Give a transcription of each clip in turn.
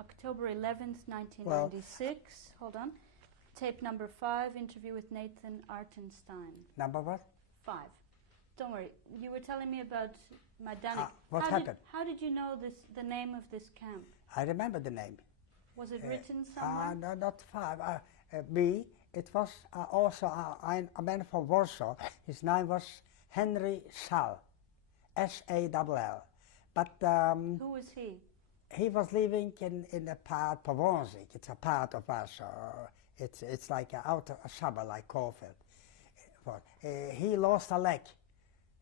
October 11th, 1996. Hold on. Tape number 5, interview with Nathan Artenstein. Number what? 5. Don't worry. You were telling me about Majdanek. What happened? How did you know the name of this camp? I remember the name. Was it written somewhere? No, not 5. It was also a man from Warsaw. His name was Henry Sall, S-A-L-L. But who was he? He was living in a part Provence. It's a part of Warsaw. It's like out a suburb like Caulfield. He lost a leg.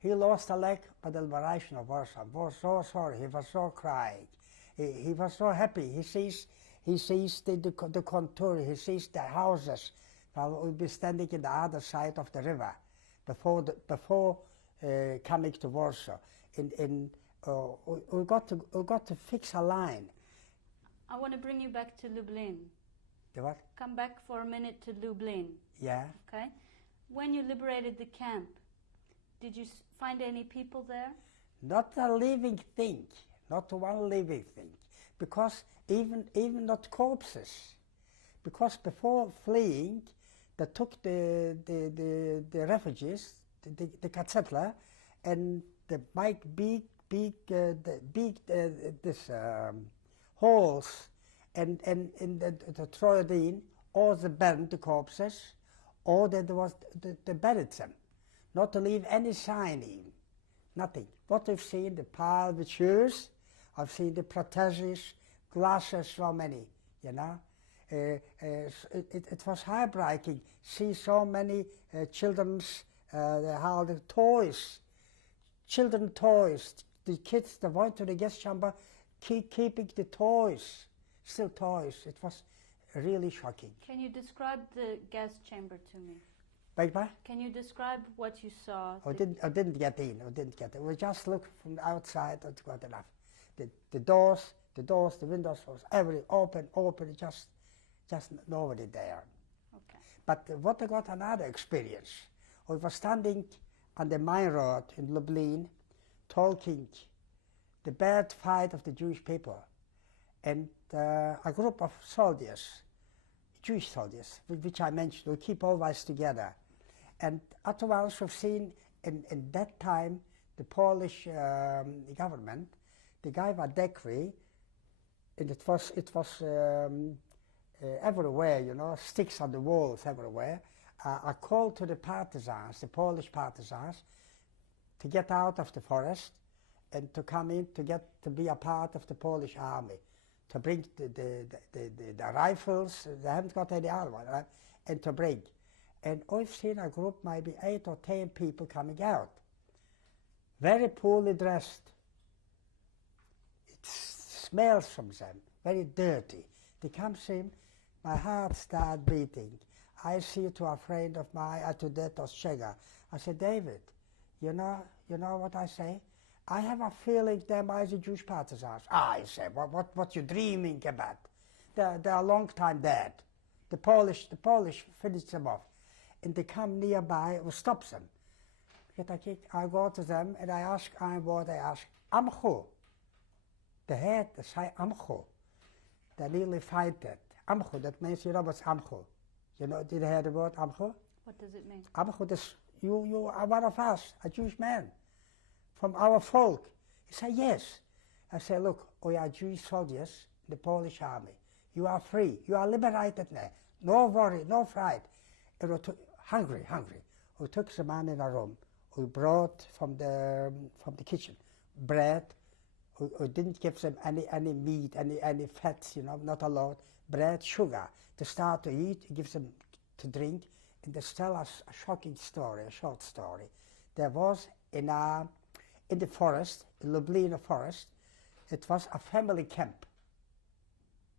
He lost a leg by the liberation of Warsaw. He was so sorry. He was so crying. He was so happy. He sees the contour. He sees the houses. We'll be standing in the other side of the river before coming to Warsaw. We got to fix a line. I want to bring you back to Lublin. The what? Come back for a minute to Lublin. Yeah. Okay. When you liberated the camp, did you find any people there? Not a living thing. Not one living thing. Because even not corpses. Because before fleeing, they took the refugees, the Katzedler, and the this holes and the throw it in, or they burned the corpses, or they buried them, not to leave any sign in, nothing. What I've seen, the pile with shoes, I've seen the protheses, glasses, so many, you know. It was heartbreaking. See so many children's the toys, children toys. The kids, they went to the guest chamber, keeping the toys, still toys. It was really shocking. Can you describe the gas chamber to me? Beg pardon? Can you describe what you saw? I didn't get in. We just looked from the outside. It got enough. The doors, the windows was every open, just nobody there. Okay. But what I got another experience. We were standing on the main road in Lublin, talking the bad fight of the Jewish people, and a group of soldiers, Jewish soldiers, which I mentioned, we keep always together. And afterwards we've seen in that time the Polish government, they gave a decree, and it was everywhere, you know, sticks on the walls everywhere, a call to the partisans, the Polish partisans, to get out of the forest and to come in to be a part of the Polish army, to bring the rifles. They haven't got any other one, right? And to bring. And I've seen a group, maybe 8 or 10 people coming out, very poorly dressed. It smells from them, very dirty. They come in, my heart started beating. I see to a friend of mine, to Detos Chega. I said, David, you know what I say? I have a feeling them are the Jewish partisans. I said, what you dreaming about? They're a long time dead. The Polish finished them off. And they come nearby, we stop them. I go to them and I ask what I ask. Amchu. The head, they say Amchu. They nearly fight that. Amchu, that means, you know what's Amchu? You know, did you hear the word Amchu? What does it mean? Amchu, you are one of us, a Jewish man, from our folk. He said, yes. I said, look, we are Jewish soldiers in the Polish army. You are free. You are liberated now. No worry, no fright. And we hungry. We took the man in a room. We brought from the kitchen bread. We didn't give them any meat, any fats, you know, not a lot. Bread, sugar, to start to eat, give them to drink. And they tell us a shocking story, a short story. There was in the forest, in Lublin forest, it was a family camp.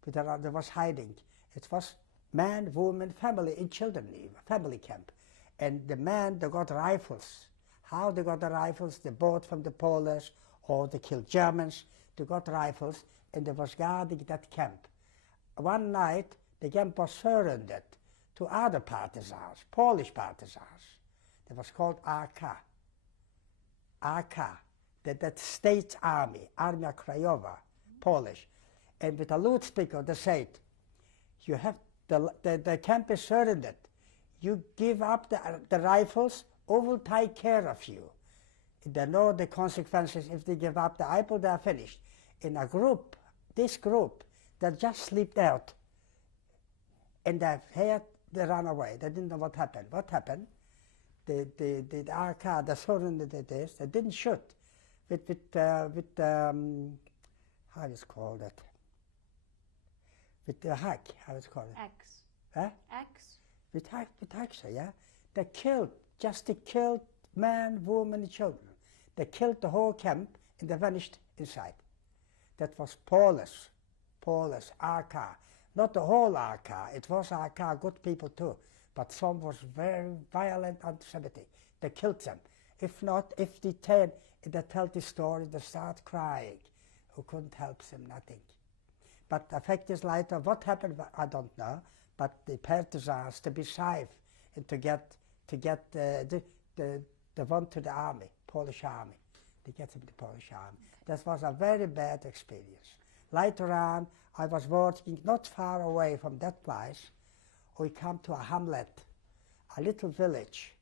There was hiding. It was man, woman, family, and children, family camp. And the men, they got rifles. How they got the rifles? They bought from the Polish, or they killed Germans. They got rifles, and they was guarding that camp. One night, the camp was surrendered to other partisans, Polish partisans. It was called AK. AK, that State Army, Armia Krajowa, Polish. and with a loudspeaker they said, you have the camp is surrendered. You give up the rifles, or will take care of you. They know the consequences if they give up the rifle, they are finished. In a group, this group, they just slipped out, and they ran away. They didn't know what happened. What happened? The RK, the surrendered this, they didn't shoot with how is called it? With the hack, how is called it? Axe. Huh? Axe. With axe, yeah. They killed man, woman, and children. They killed the whole camp and they vanished inside. That was Polish, RK. Not the whole RK, it was RK, good people too. But some was very violent anti-Semitic. They killed them. If not, if they tell the story, they start crying. Who couldn't help them, nothing. But the fact is later, what happened, I don't know. But the partisans to be safe and to get the one to the army, Polish army. They get them to the Polish army. That was a very bad experience. Later on, I was working not far away from that place. We come to a hamlet, a little village,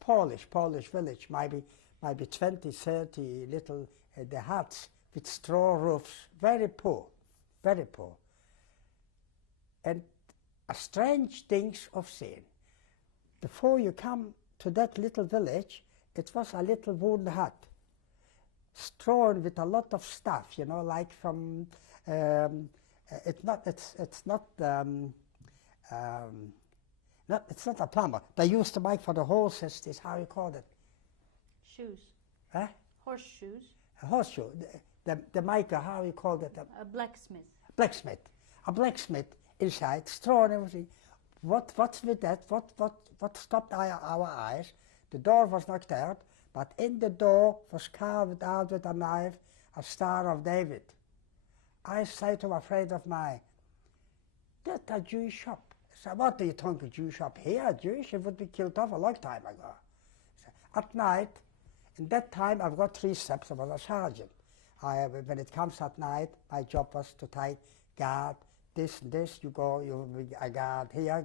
Polish village, maybe 20, 30 little the huts with straw roofs, very poor, very poor. And a strange things of seeing. Before you come to that little village, it was a little wooden hut, strewn with a lot of stuff, you know, like from, it's not a plumber. They used to make for the horses, this how you call it? Shoes. Huh? Horseshoes. A horseshoe. The maker, how you call it? A blacksmith. Blacksmith. A blacksmith inside, straw and everything. What's with that? What stopped our eyes? The door was knocked out, but in the door was carved out with a knife a Star of David. I say to a friend of mine, that's a Jewish shop. I said, what do you think, a Jewish shop here? Jewish, it would be killed off a long time ago. So at night, in that time, I've got 3 steps. I was a sergeant. When it comes at night, my job was to take guard, this and this, you go, I guard here, I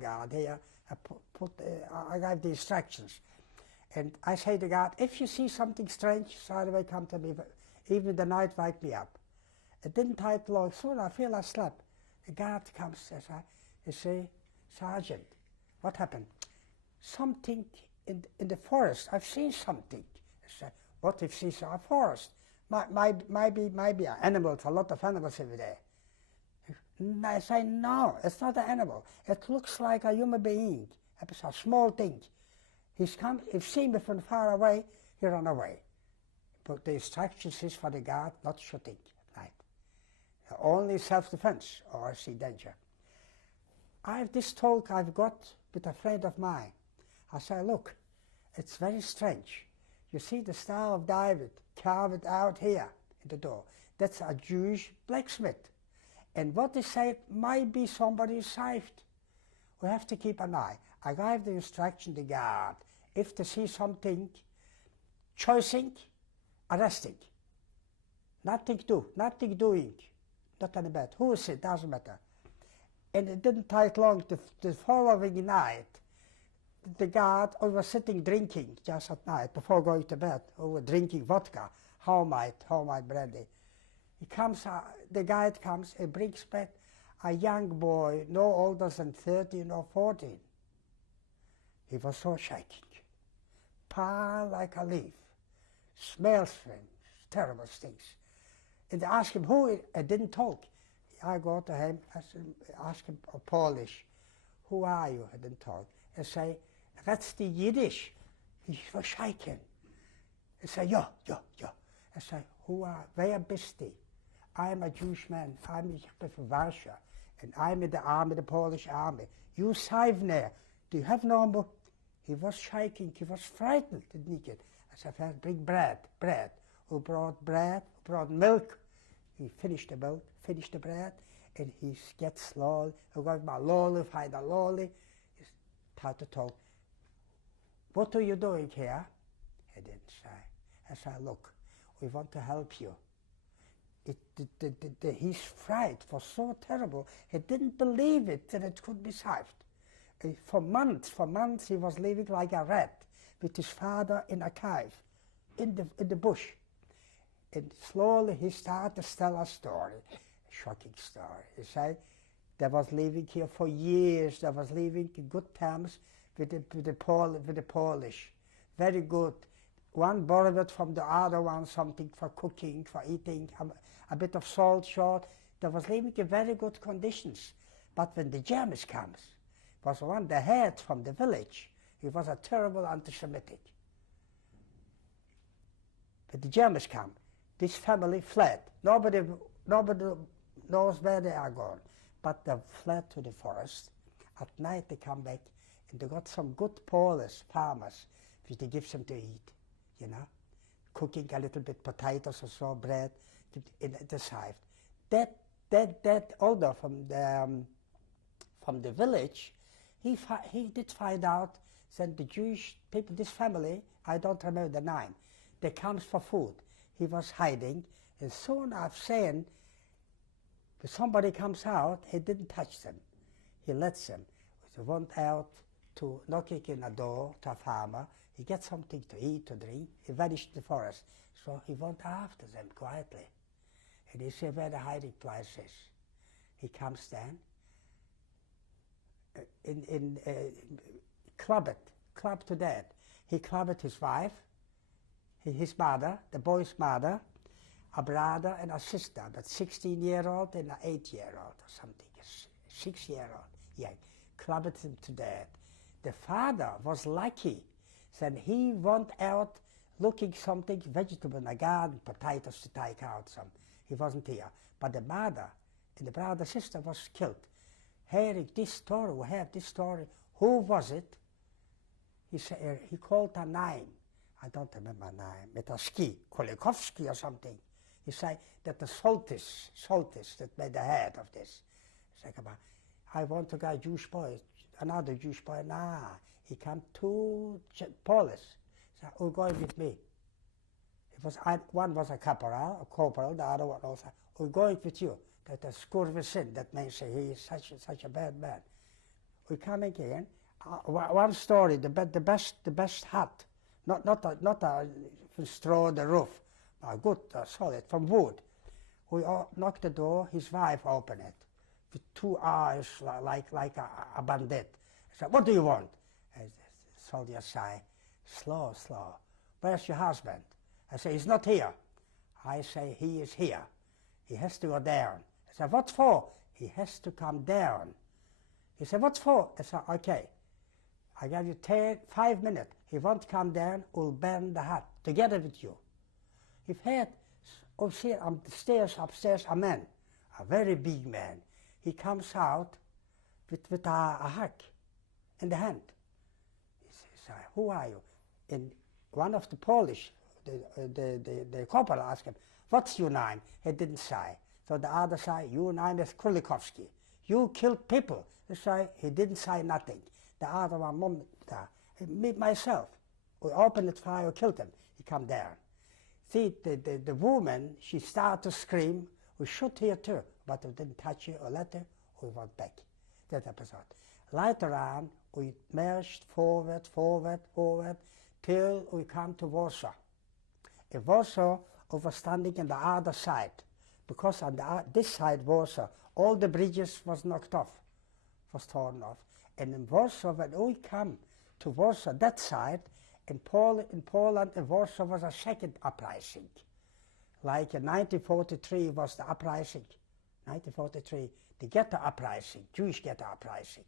gave the instructions. And I say to God, if you see something strange, straight away come to me, even in the night, wake me up. It didn't take long, soon I feel I slept. The guard comes, says, you see, Sergeant, what happened? Something in the forest, I've seen something. I said, what if it's a forest? Maybe animals, a lot of animals over there. And I say, no, it's not an animal. It looks like a human being. It's a small thing. He's seen me from far away, he ran away. But the instructions is for the guard not shooting at night. Only self-defense or I see danger. I have this talk I've got with a friend of mine. I say, look, it's very strange. You see the Star of David carved out here in the door. That's a Jewish blacksmith. And what they say might be somebody saved. We have to keep an eye. I gave the instruction to guard. If they see something, choosing, arresting. Nothing doing, not any bad. Who is it? Doesn't matter. And it didn't take long. The following night, the guard was sitting drinking just at night before going to bed. We were drinking vodka, homemade brandy. The guide comes and brings back a young boy, no older than 13 or 14. He was so shaking, pale like a leaf, smells strange, terrible stinks. And I asked him who, I didn't talk. I go to him, ask him Polish, who are you? I didn't talk. I say, that's the Yiddish. He was shaking. I say, ja. I say, wer bist du? I'm a Jewish man. I'm from Warsaw, and I'm in the army, the Polish army. You save there. Do you have no more? He was shaking. He was frightened. I said, bring bread. Who brought bread? Who brought milk? He finished the milk, finished the bread, and he gets slowly. He got my lolly, find a lolly. He started to talk. What are you doing here? He didn't say. I said, look, we want to help you. His fright was so terrible, he didn't believe it that it could be saved. For months he was living like a rat with his father in a cave, in the bush. And slowly he started to tell a story, a shocking story. He said they was living here for years, they was living in good terms with the Polish, very good. One borrowed from the other one something for cooking, for eating, a bit of salt short. They was living in very good conditions. But when the Germans comes, was one, the head from the village, he was a terrible anti-Semitic. When the Germans come, this family fled. Nobody knows where they are gone. But they fled to the forest. At night they come back and they got some good Polish farmers which they give them to eat, you know, cooking a little bit potatoes or so, bread in the side. That older from the village, he did find out that the Jewish people, this family, I don't remember the name, they comes for food. He was hiding, and soon I've seen if somebody comes out, he didn't touch them. He lets them. He went out to knocking in a door to a farmer. He gets something to eat, to drink. He vanished in the forest. So he went after them quietly. And he said where the hiding place is. He comes then, clubbed to death. He clubbed his wife, his mother, the boy's mother, a brother and a sister, but 16-year-old and an 8-year-old or something, 6-year-old, yeah, clubbed him to death. The father was lucky, then he went out looking something, vegetable in the garden, potatoes to take out some. He wasn't here. But the mother and the brother sister was killed. Hearing this story, we have this story, who was it? He said, he called a name. I don't remember her name, Metaski, Kolikovsky or something. He said that the Soltis that made the head of this. He said, I want to get a Jewish boy, another Jewish boy. Nah, he came to Polish. He said, oh, going with me. It was, one was a corporal, the other one also, we're going with you. That a skurvesin, that means he is such a bad man. We're coming in, one story, the best hut, not a straw, the roof, good, solid, from wood. We knocked the door, his wife opened it, with 2 eyes like a bandit. I said, what do you want? And the soldier said, slow. Where's your husband? I say, he's not here. I say, he is here. He has to go down. I said, what for? He has to come down. He said, what for? I said, okay. I give you 5 minutes. He won't come down, we'll burn the hut together with you. He had, see on the stairs upstairs, a man, a very big man. He comes out with a hack in the hand. He says, who are you? And one of the Polish, the corporal asked him, what's your name? He didn't say. So the other said, your name is Kulikovsky. You killed people. He didn't say nothing. The other one, me, myself. We opened the fire, killed him. He come down. See, the woman, she started to scream. We shoot here too, but we didn't touch her or let her. We went back. That episode. Later on, we marched forward, till we come to Warsaw. In Warsaw, we were standing on the other side, because on this side, Warsaw, all the bridges was knocked off, was torn off. And in Warsaw, when we come to Warsaw, that side, in Poland and Warsaw was a second uprising. Like in 1943 was the uprising, 1943, the ghetto uprising, Jewish ghetto uprising.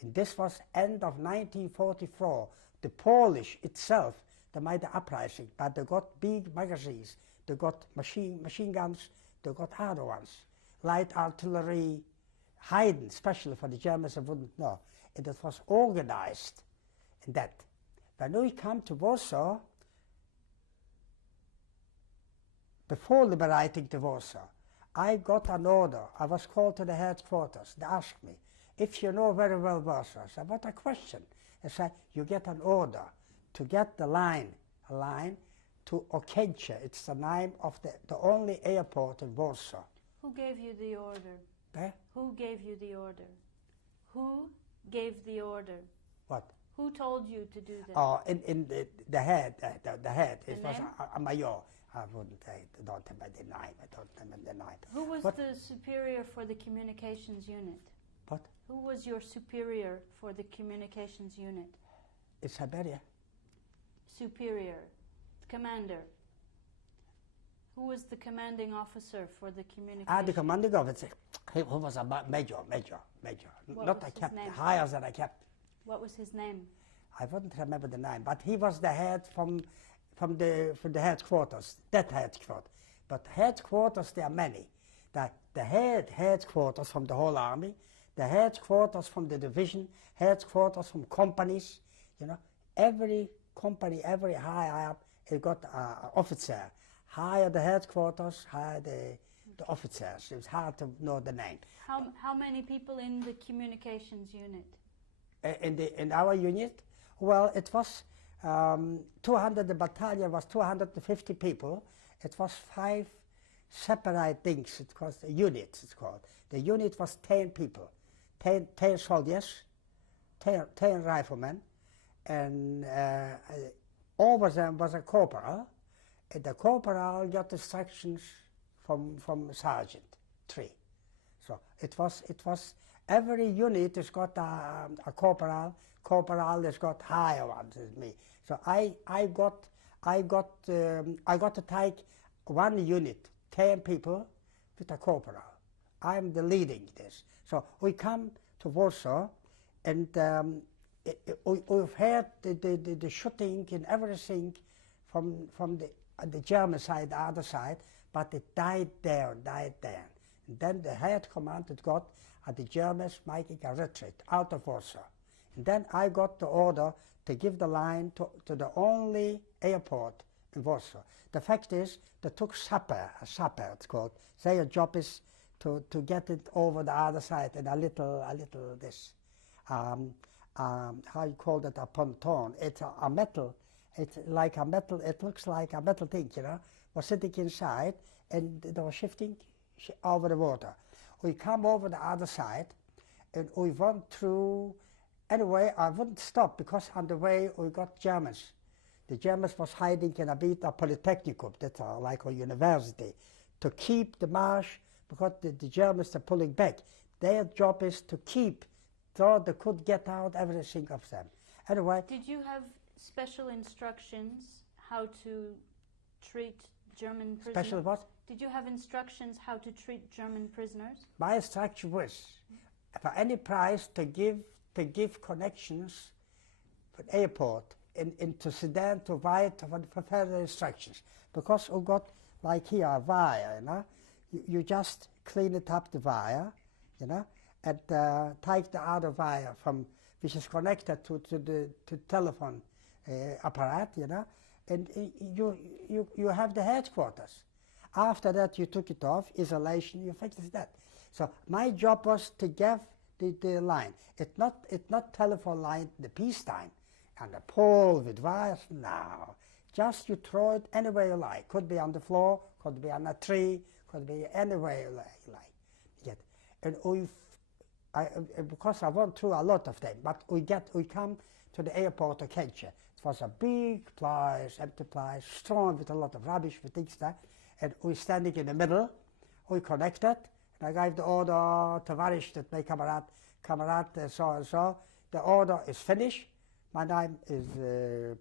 And this was end of 1944. The Polish itself, they made the uprising, but they got big magazines, they got machine guns, they got other ones, light artillery, hidden, especially for the Germans, I wouldn't know. And it was organized in that. When we come to Warsaw, before liberating the Warsaw, I got an order. I was called to the headquarters. They asked me, if you know very well Warsaw. I said, what a question. I said, you get an order to get the line to Okęcie. It's the name of the only airport in Warsaw. Who gave you the order? Eh? Who gave you the order? Who gave the order? What? Who told you to do that? Oh, in the head, the head. The It was name? a major. I wouldn't say, don't remember the name. I don't remember the name. Who was What? the superior for the communications unit? What? Who was your superior for the communications unit? It's Siberia. Superior. Commander. Who was the commanding officer for the communications? The commanding officer, he was a major. What Not was I his kept, name? higher than I kept. What was his name? I wouldn't remember the name, but he was the head from the headquarters, that headquarters. But headquarters, there are many. The headquarters from the whole army, the headquarters from the division, headquarters from companies, you know. Every company, every high up, it got an officer. Higher the headquarters, higher the officers. It's hard to know the name. How many people in the communications unit? In our unit, well, it was 200. The battalion was 250 people. It was 5 separate things. It was a unit. It's called. The unit was 10 people, 10 soldiers, 10 riflemen, and over them was a corporal. And the corporal got instructions from sergeant 3. So it was every unit has got a corporal. Corporal has got higher ones than me. So I got to take one unit, 10 people, with a corporal. I'm the leading this. So we come to Warsaw, and we've had the shooting and everything from the German side, the other side, but it died there. And then the head command had got the Germans making a retreat out of Warsaw. And then I got the order to give the line to the only airport in Warsaw. The fact is, they took a sapper it's called. Their job is to get it over the other side in a little this, how you call it, a pontoon. It's a metal. It's like a metal, it looks like a metal thing, you know, was sitting inside, and they were shifting over the water. We come over the other side, and we went through. Anyway, I wouldn't stop, because on the way we got Germans. The Germans was hiding in a bit of Polytechnicum, that's like a university, to keep the march, because the Germans are pulling back. Their job is to keep, so they could get out everything of them. Anyway. Did you have special instructions how to treat German prisoners? Special what? Did you have instructions how to treat German prisoners? My instruction was, for any price, to give connections for the airport into Sudan to write for further instructions. Because we got, like here, a wire, you know. You just clean it up, the wire, you know, and take the other wire from, which is connected to the telephone apparatus, you know, and you have the headquarters. After that, you took it off, isolation, you fix that. So my job was to give the line. It's not telephone line the peacetime, and a pole with wires. No, just you throw it anywhere you like. Could be on the floor, could be on a tree, could be anywhere you like. Get, and because I went through a lot of them, but we come to the airport of Okęcie. It was a big place, empty place, strong with a lot of rubbish, with things there, and we standing in the middle. We connected, and I gave the order to Varish, that my comrade so and so. The order is finished. My name is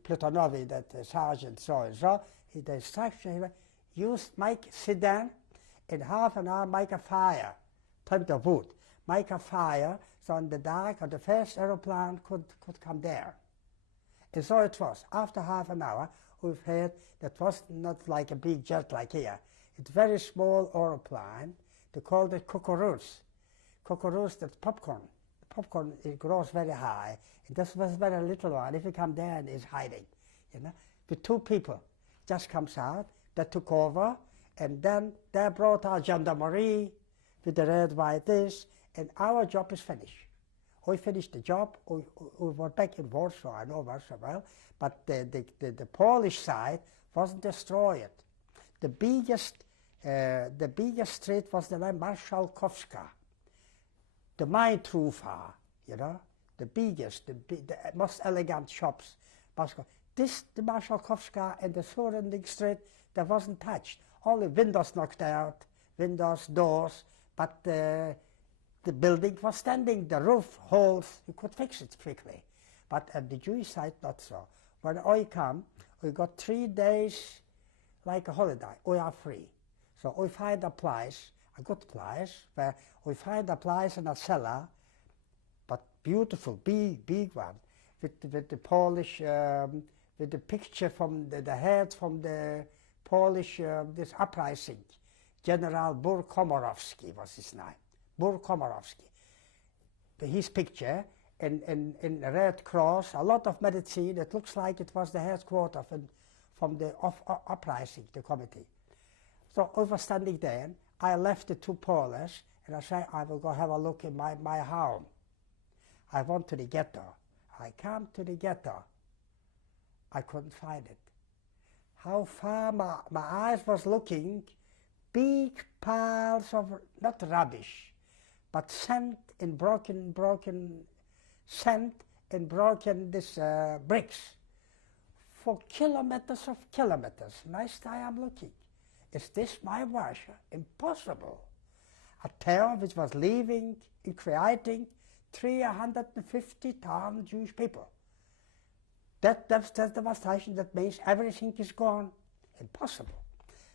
Plutonovi, that sergeant so and so. The instruction, sit down, in half an hour make a fire, plenty of wood. Make a fire, so in the dark, or the first aeroplane could come there. And so it was. After half an hour, we've heard that was not like a big jet like here. It's very small aeroplane. They called it cockroach. Cockroach, that's popcorn. Popcorn, it grows very high. And this was very little one. If you come there, and it's hiding, you know. With 2 people, just comes out. They took over, and then they brought our gendarmerie with the red, white, this, and our job is finished. We finished the job. We were back in Warsaw. I know Warsaw well, but the Polish side wasn't destroyed. The biggest street was the name Marszałkowska, the main thoroughfare, you know, the biggest, the most elegant shops. The Marszałkowska and the surrounding street, that wasn't touched. All the windows knocked out, windows, doors, but the building was standing, the roof holes, you could fix it quickly. But at the Jewish side, not so. When I come, we got 3 days like a holiday. We are free. So we find a place, a good place, where we find a place in a cellar, but beautiful, big one, with the Polish, with the picture from the head from the Polish, this uprising. General Komorowski was his name. Komorowski. His picture in a red cross, a lot of medicine. It looks like it was the headquarters from the uprising, the committee. So I was standing there. I left the 2 Polish, and I said, I will go have a look in my home. I went to the ghetto. I came to the ghetto. I couldn't find it. How far my eyes was looking, big piles of, not rubbish, but sand in broken sand and broken bricks for kilometers of kilometers. Next time I'm looking, is this my Russia? Impossible. A town which was living and creating 350,000 Jewish people. That's the devastation. That means everything is gone. Impossible.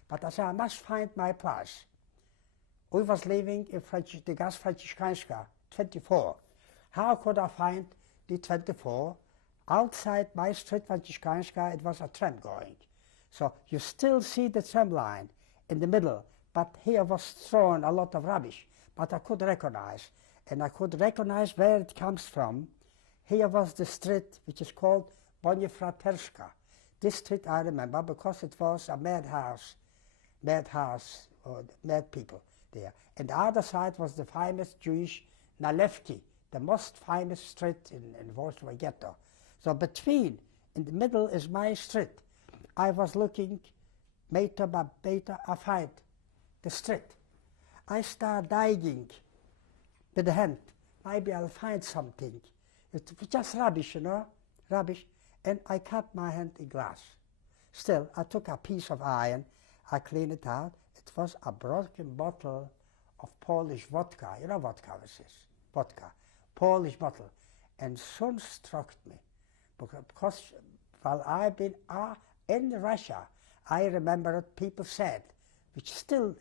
But I said, I must find my place. We was living in the Gas Franciscanska, 24. How could I find the 24? Outside my street, Franciscanska, it was a tram going. So you still see the tram line in the middle, but here was thrown a lot of rubbish. But I could recognize, and I could recognize where it comes from. Here was the street which is called Bonifraterska. This street I remember because it was a madhouse, or mad people there. And the other side was the famous Jewish Nalewki, the most famous street in Warsaw Ghetto. So in the middle is my street. I was looking meter by meter, I find the street. I start digging with the hand. Maybe I'll find something. It's just rubbish, you know, rubbish. And I cut my hand in glass. Still, I took a piece of iron, I cleaned it out. It was a broken bottle of Polish vodka. You know vodka is this? Vodka. Polish bottle. And soon struck me. Because while I've been in Russia, I remember that people said, which still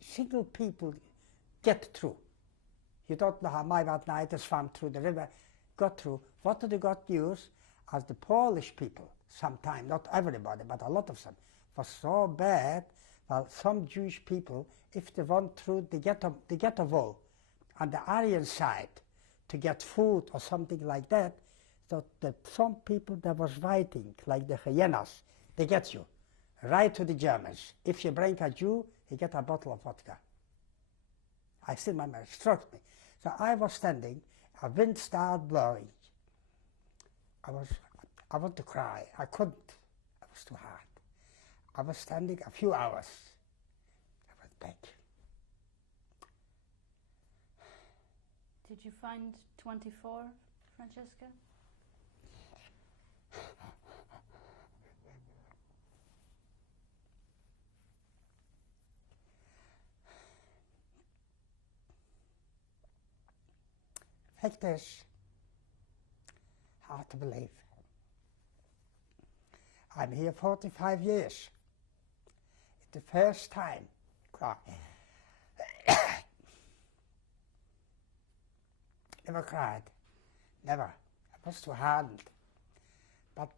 single people get through. You don't know how my night swam through the river, got through. What did they got news? As the Polish people, sometimes, not everybody, but a lot of them, was so bad, well, some Jewish people, if they went through the ghetto wall on the Aryan side to get food or something like that, so that some people that was fighting, like the hyenas, they get you, right to the Germans. If you bring a Jew, you get a bottle of vodka. I still remember, it struck me. So I was standing, a wind started blowing. I want to cry. I couldn't. It was too hard. I was standing a few hours. I went back. Did you find 24, Francesca? Fact is, hard to believe. I'm here 45 years. It's the first time. Never cried. Never. I was too hardened. But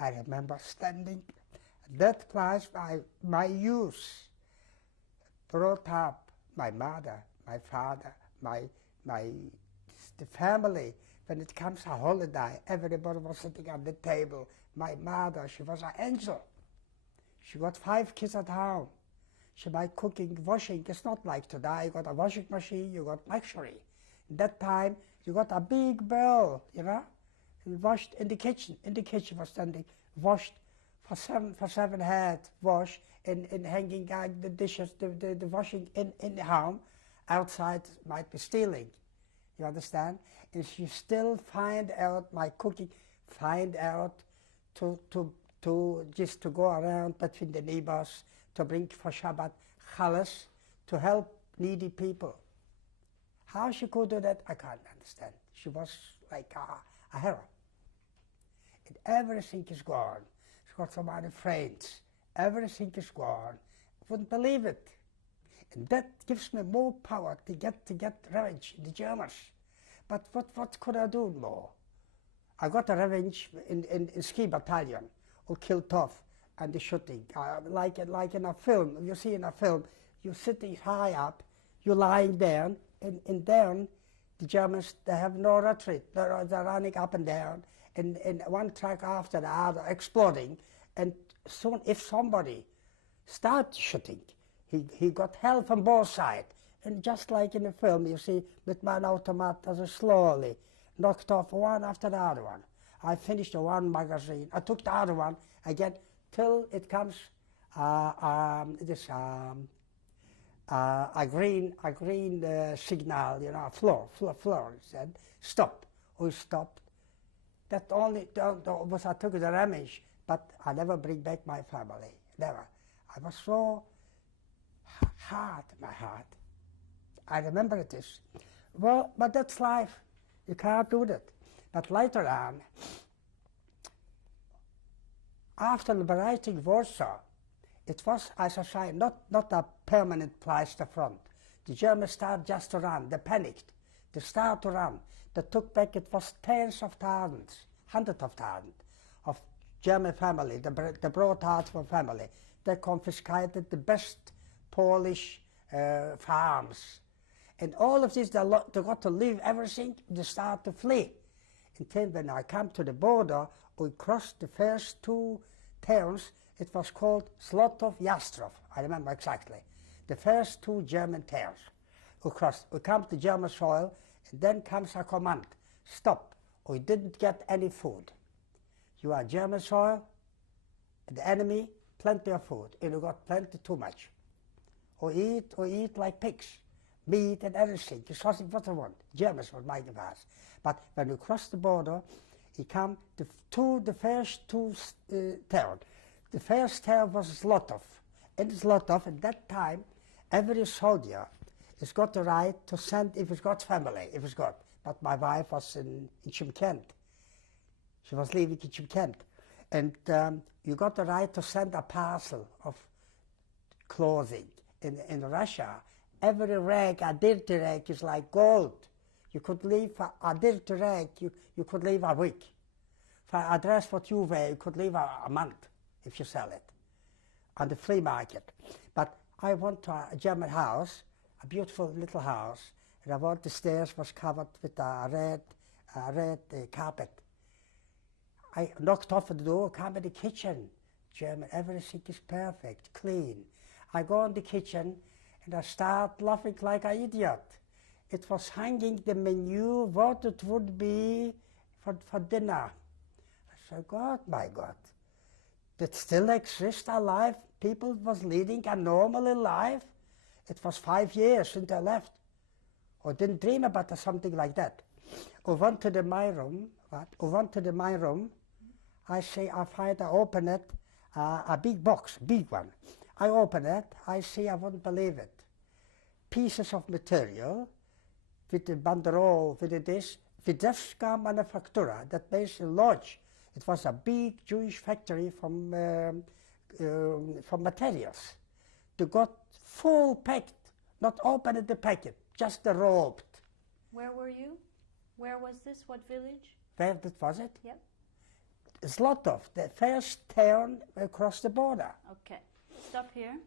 I remember standing at that place by my youth. Brought up my mother, my father, the family. When it comes a holiday, everybody was sitting at the table. My mother, she was an angel. She got 5 kids at home. She made cooking, washing. It's not like today. You got a washing machine, you got luxury. In that time, you got a big bowl, you know, and washed in the kitchen. In the kitchen was standing, washed for seven head wash in hanging the dishes, the washing in the home. Outside might be stealing. You understand? And she still find out my cooking, find out to just to go around between the neighbors, to bring for Shabbat challahs, to help needy people. How she could do that, I can't understand. She was like a hero. And everything is gone. She's got so many friends. Everything is gone. I wouldn't believe it. And that gives me more power to get revenge in the Germans. But what could I do more? I got a revenge in ski battalion who killed off and the shooting. Like in a film, you see in a film, you're sitting high up, you're lying down, and down, the Germans, they have no retreat. They're running up and down, and one truck after the other exploding. And soon, if somebody starts shooting, he got hell from both sides. And just like in the film, you see, with my automat, as slowly knocked off one after the other one. I finished the one magazine. I took the other one again till it comes a green signal, you know, floor. It said stop. We stopped. That only was I took the damage, but I never bring back my family. Never. I was so hard, my heart. I remember this. Well, but that's life. You can't do that. But later on, after liberating Warsaw, it was, as I say, not a permanent place to front. The Germans started just to run. They panicked. They started to run. They took back, it was tens of thousands, hundreds of thousands of German family. They brought out from family. They confiscated the best Polish farms. And all of this, they got to leave everything, they start to flee. And then when I come to the border, we crossed the first two towns. It was called Zlotów Jastrów, I remember exactly. The first two German towns. We crossed, we come to German soil, and then comes a command, stop, we didn't get any food. You are German soil, the enemy, plenty of food, and we got plenty too much. We eat like pigs. Meat and everything. It wasn't what I want. Germans was making us. But when we crossed the border, he came the first two towns. The first town was Zlotów. In Zlotów, at that time, every soldier has got the right to send, if he's got family, if he's got. But my wife was in Chimkent. She was living in Chimkent. And you got the right to send a parcel of clothing. In Russia, every rag, a dirty rag, is like gold. You could leave a dirty rag, you could leave a week. For a dress what you wear, you could leave a month if you sell it on the flea market. But I went to a German house, a beautiful little house, and I want the stairs was covered with a red carpet. I knocked off the door, come in the kitchen. German, everything is perfect, clean. I go in the kitchen, and I start laughing like an idiot. It was hanging the menu, what it would be for dinner. I said, God, my God, that still exists alive? People was leading a normal life? It was 5 years since I left. Or didn't dream about something like that. I went to my room, I say, I open it, a big box, big one. I open it, I see, I wouldn't believe it. Pieces of material with the banderole, with this, Widewska Manufaktura, that based in Lodz. It was a big Jewish factory from materials. They got full packed, not opened the packet, just the roped. Where were you? Where was this? What village? Where that was it? Yep. Zlotów, the first town across the border. Okay. Stop here.